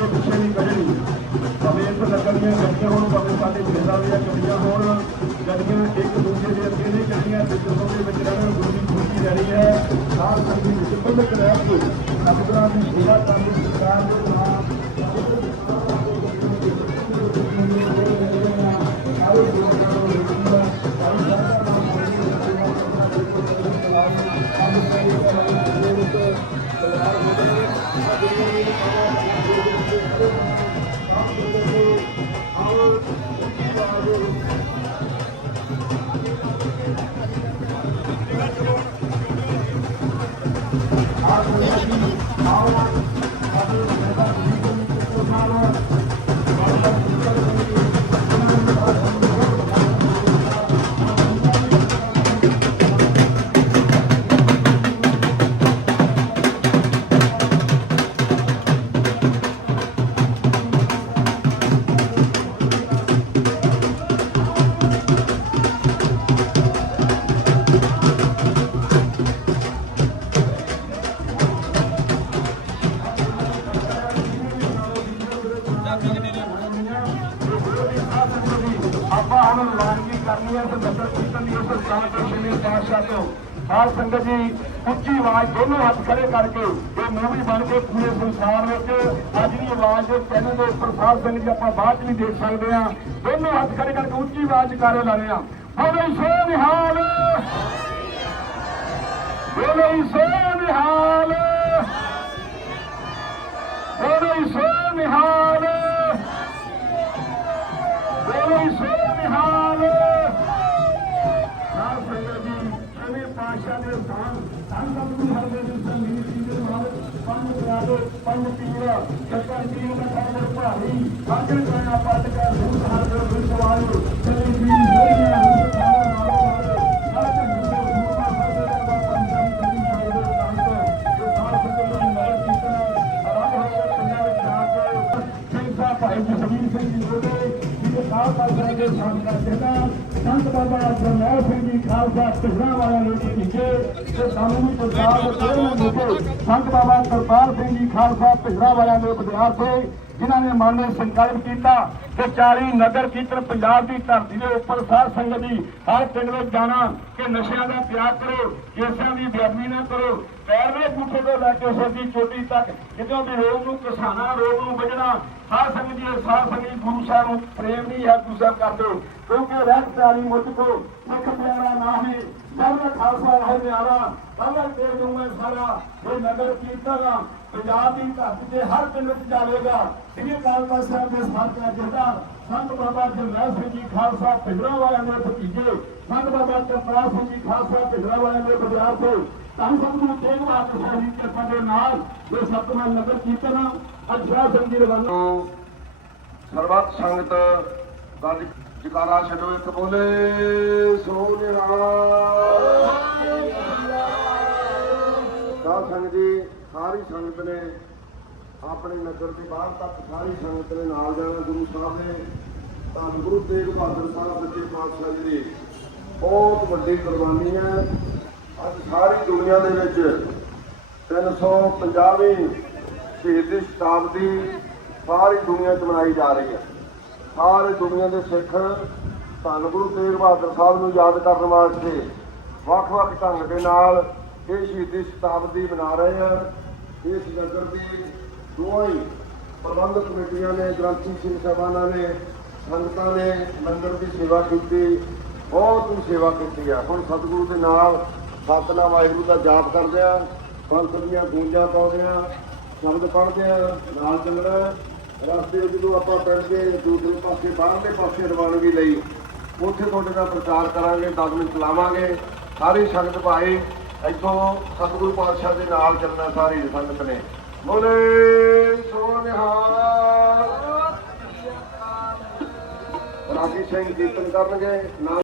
ਅੱਗੇ ਪਿੱਛੇ ਨਹੀਂ ਕੱਢਣੀ। ਭਾਵੇਂ ਇੱਥੇ ਲੱਗਣੀਆਂ ਗੱਡੀਆਂ ਹੋਣ, ਭਾਵੇਂ ਸਾਡੇ ਪਿੰਡਾਂ ਦੀਆਂ ਗੱਡੀਆਂ ਹੋਣ, ਗੱਡੀਆਂ ਇੱਕ ਦੂਜੇ ਦੇ ਅੱਗੇ ਨਹੀਂ ਚੱਲਣੀਆਂ ਤੇ ਦੇ ਵਿੱਚ ਰਹਿਣਾ ਗੁਰੂ ਦੀ ਖੁਸ਼ੀ ਲੈਣੀ ਹੈ ਸਾਰ ਸੰਗੀ ਵਿੱਚ ਬੰਦਕ ਰਹਿ ਕੇ ਅਬਦੁੱਲਾ ਦੀ ਸੇਵਾ ਕਰਨ ਦੀ ਸਰਕਾਰ ਦੇ ਆਪਾਂ ਹੁਣ ਐਲਾਨਗੀ ਕਰਨੀ ਹੈ ਤੇ ਨਗਰ ਕੀਰਤਨ ਦੀ ਉਸ ਸਥਾਨ ਤੋਂ ਸ਼੍ਰੀ ਪਾਤਸ਼ਾਹ ਤੋਂ ਆਹ ਸੰਗਤ ਜੀ ਉੱਚੀ ਆਵਾਜ਼ ਦੋਨੋਂ ਹੱਥ ਖੜੇ ਕਰਕੇ ਇਹ ਮੂਵੀ ਬਣ ਕੇ ਪੂਰੇ ਸੰਸਾਰ ਵਿੱਚ ਅੱਜ ਦੀ ਆਵਾਜ਼ ਦੇ ਚੈਨਲ ਦੇ ਉੱਪਰ ਸਾਧ ਸੰਗਤ ਜੀ ਆਪਾਂ ਬਾਅਦ ਚ ਵੀ ਦੇਖ ਸਕਦੇ ਆ ਦੋਨੋਂ ਹੱਥ ਖੜੇ ਕਰਕੇ ਉੱਚੀ ਆਵਾਜ਼ ਚ ਲਾ ਰਹੇ ਆ ਬੋਲੇ ਸੋ ਨਿਹਾਲ। ਬੋਲੇ ਸੋ ਨਿਹਾਲ ਬੋਲੇ ਸੋ ਨਿਹਾਲ ਬੋਲੇ ਸੋ ਨਿਹਾਲ ਸਾਧ ਸੰਗਤ ਜੀ ਛੇਵੇਂ ਪਾਤਸ਼ਾਹ ਦੇ ਸਥਾਨ ਧੰਨ ਧੰਨ ਗੁਰੂ ਹਰਗੋਬਿੰਦ ਸਿੰਘ ਜੀ ਜੀ ਦੇ ਨਾਲ ਪੰਜ ਪਿਆਰੇ ਪੰਜ ਪੀਰ ਸੱਚਾ ਜੀ ਦਾ ਕੰਮ ਭਾਰੀ। ਆਖਰ ਕਰਨਾ ਪੱਟ ਕੇ ਰੂਹ ਹਾਰ ਦੇ ਵਿਸ਼ਵਾਸ ਚਲੀ ਜੀ ਹੋਈਆਂ ਭਾਈ ਜਸਵੀਰ ਸਿੰਘ ਜੀ ਹੋਵੇ ਜਿਹਦੇ ਸਾਹ ਪਾਤਸ਼ਾਹ ਦੇ ਸਾਹਮਣੇ ਜਿਹੜਾ ਸੰਤ ਬਾਬਾ ਜਰਨੈਲ ਸਿੰਘ ਜੀ ਖਾਲਸਾ ਪਿਛੜਾ ਵਾਲਿਆਂ ਨੂੰ ਜੀ ਵਿਖੇ ਤੇ ਸਾਨੂੰ ਵੀ ਪ੍ਰਸਾਦ ਦੇਣ ਵਿਖੇ ਸੰਤ ਬਾਬਾ ਕਰਤਾਰ ਸਿੰਘ ਜੀ ਖਾਲਸਾ ਪਿਛੜਾ ਵਾਲਿਆਂ ਦੇ ਵਿਦਿਆਰਥੀ ਜਿਨ੍ਹਾਂ ਨੇ ਮਨ ਵਿੱਚ ਸੰਕਲਪ ਕੀਤਾ ਕਿ 40 ਨਗਰ ਕੀਰਤਨ ਪੰਜਾਬ ਦੀ ਧਰਤੀ ਦੇ ਉੱਪਰ ਸਾਧ ਸੰਗਤ ਦੀ ਹਰ ਪਿੰਡ ਵਿੱਚ ਜਾਣਾ ਕਿ ਨਸ਼ਿਆਂ ਦਾ ਤਿਆਗ ਕਰੋ, ਕੇਸਾਂ ਦੀ ਬੇਅਦਬੀ ਨਾ ਕਰੋ ਪੈਰ ਦੇ ਤੋਂ ਲੈ ਕੇ ਸਿਰ ਚੋਟੀ ਤੱਕ ਕਿਤੋਂ ਵੀ ਰੋਗ ਨੂੰ ਕਿਸਾਨਾਂ ਰੋਗ ਨੂੰ ਵਜਣਾ ਸਾਧ ਸੰਗਤ ਜੀ ਇਹ ਸਾਧ ਸੰਗਤ ਗੁਰੂ ਸਾਹਿਬ ਨੂੰ ਪ੍ਰੇਮ ਨਹੀਂ ਹੈ, ਗੁਰੂ ਕਰ ਦਿਓ। ਕਿਉਂਕਿ ਰਹਿਤ ਪਿਆਰੀ ਮੁਝ ਕੋ ਸਿੱਖ ਪਿਆਰਾ ਨਾਹੀ ਸਭ ਖਾਲਸਾ ਹੈ ਨਿਆਰਾ ਸਭਾ ਦੇ ਦੂੰਗਾ ਸਾਰਾ, ਇਹ ਨਗਰ ਕੀਰਤਨ ਪੰਜਾਬ ਦੀ ਧਰਤੀ ਤੇ ਹਰ ਪਿੰਡ ਵਿੱਚ ਜਾਵੇਗਾ ਸ੍ਰੀ ਅਕਾਲ ਤਖਤ ਸਾਹਿਬ ਦੇ ਸਾਥੀਆਂ ਜਿਹੜਾ, ਸੰਤ ਬਾਬਾ ਜਰਨੈਲ ਸਿੰਘ ਜੀ ਖਾਲਸਾ ਪਿੰਡਰਾ ਵਾਲਿਆਂ ਦੇ ਭਤੀਜੇ, ਸੰਤ ਬਾਬਾ ਕਰਤਾਰ ਸਿੰਘ ਜੀ ਖਾਲਸਾ ਪਿੰਡਰਾ ਵਾਲਿਆਂ ਦੇ ਵਿਦਿਆਰਥੀ। ਤਾਂ ਸਭ ਨੂੰ ਤੇਗ ਬਹਾਦਰ ਸਾਹਿਬ ਦੀ ਕਿਰਪਾ ਦੇ ਨਾਲ ਇਹ ਸਤਮਾ ਨਗਰ ਕੀਰਤਨ ਅਜਰਾ ਸਿੰਘ ਜੀ ਰਵਾਨਾ ਸਰਬੱਤ ਸੰਗਤ ਗੱਜ ਜਕਾਰਾ ਛੱਡੋ ਇੱਕ ਬੋਲੇ ਸੋ ਨਿਹਾਲ ਸਾਧ ਸੰਗਤ ਜੀ, ਸਾਰੀ ਸੰਗਤ ਨੇ ਆਪਣੇ ਨਗਰ ਦੇ ਬਾਹਰ ਤੱਕ ਸਾਰੀ ਸੰਗਤ ਨੇ ਨਾਲ ਜਾਣਾ ਗੁਰੂ ਸਾਹਿਬ ਨੇ। ਤਾਂ ਗੁਰੂ ਤੇਗ ਬਹਾਦਰ ਸਾਹਿਬ ਸੱਚੇ ਪਾਤਸ਼ਾਹ ਜੀ ਦੀ ਬਹੁਤ ਵੱਡੀ ਕੁਰਬਾਨੀ ਹੈ। ਅੱਜ ਸਾਰੀ ਦੁਨੀਆ ਦੇ ਵਿੱਚ 350ਵੀਂ ਸ਼ਹੀਦੀ ਸ਼ਤਾਬਦੀ ਸਾਰੀ ਦੁਨੀਆ 'ਚ ਮਨਾਈ ਜਾ ਰਹੀ ਹੈ। ਸਾਰੇ ਦੁਨੀਆ ਦੇ ਸਿੱਖ ਧੰਨ ਗੁਰੂ ਤੇਗ ਬਹਾਦਰ ਸਾਹਿਬ ਨੂੰ ਯਾਦ ਕਰਨ ਵਾਸਤੇ ਵੱਖ-ਵੱਖ ਢੰਗ ਦੇ ਨਾਲ ਇਹ ਸ਼ਹੀਦੀ ਸ਼ਤਾਬਦੀ ਮਨਾ ਰਹੇ ਹਨ ਇਸ ਲੰਗਰ ਦੀ ਦੋਹਾਂ ਹੀ ਪ੍ਰਬੰਧਕ ਕਮੇਟੀਆਂ ਨੇ, ਗ੍ਰੰਥੀ ਸਿੰਘ ਸਾਹਿਬਾਨਾਂ ਨੇ, ਸੰਗਤਾਂ ਨੇ ਲੰਗਰ ਦੀ ਸੇਵਾ ਕੀਤੀ, ਬਹੁਤ ਹੀ ਸੇਵਾ ਕੀਤੀ ਆ। ਹੁਣ ਸਤਿਗੁਰੂ ਦੇ ਨਾਲ ਸਤਨਾਮ ਵਾਹਿਗੁਰੂ ਦਾ ਜਾਪ ਕਰਦੇ ਆ। ਪੰਥ ਦੀਆਂ ਗੂੰਜਾਂ ਪਾਉਂਦੇ ਆ, ਸ਼ਬਦ ਪੜ੍ਹਦੇ ਆ, ਨਾਲ ਚੱਲਣਾ। ਰਸਤੇ ਵਿੱਚ ਜਦੋਂ ਆਪਾਂ ਪਿੰਡ ਦੇ ਦੂਸਰੇ ਪਾਸੇ, ਬਾਹਰਲੇ ਪਾਸੇ ਰਵਾਨਗੀ ਲਈ, ਉੱਥੇ ਤੁਹਾਡੇ ਦਾ ਪ੍ਰਚਾਰ ਕਰਾਂਗੇ 10 ਚਲਾਵਾਂਗੇ ਲਾਵਾਂਗੇ, ਸਾਰੀ ਸੰਗਤ ਭਾਈ, ਇੱਥੋਂ ਸਤਿਗੁਰੂ ਪਾਤਸ਼ਾਹ ਦੇ ਨਾਲ ਚੱਲਣਾ ਸਾਰੀ ਸੰਗਤ ਨੇ। ਬੋਲੇ ਸੋ ਨਿਹਾਲ। ਰਾਗੀ ਸਿੰਘ ਕੀਰਤਨ ਕਰਨਗੇ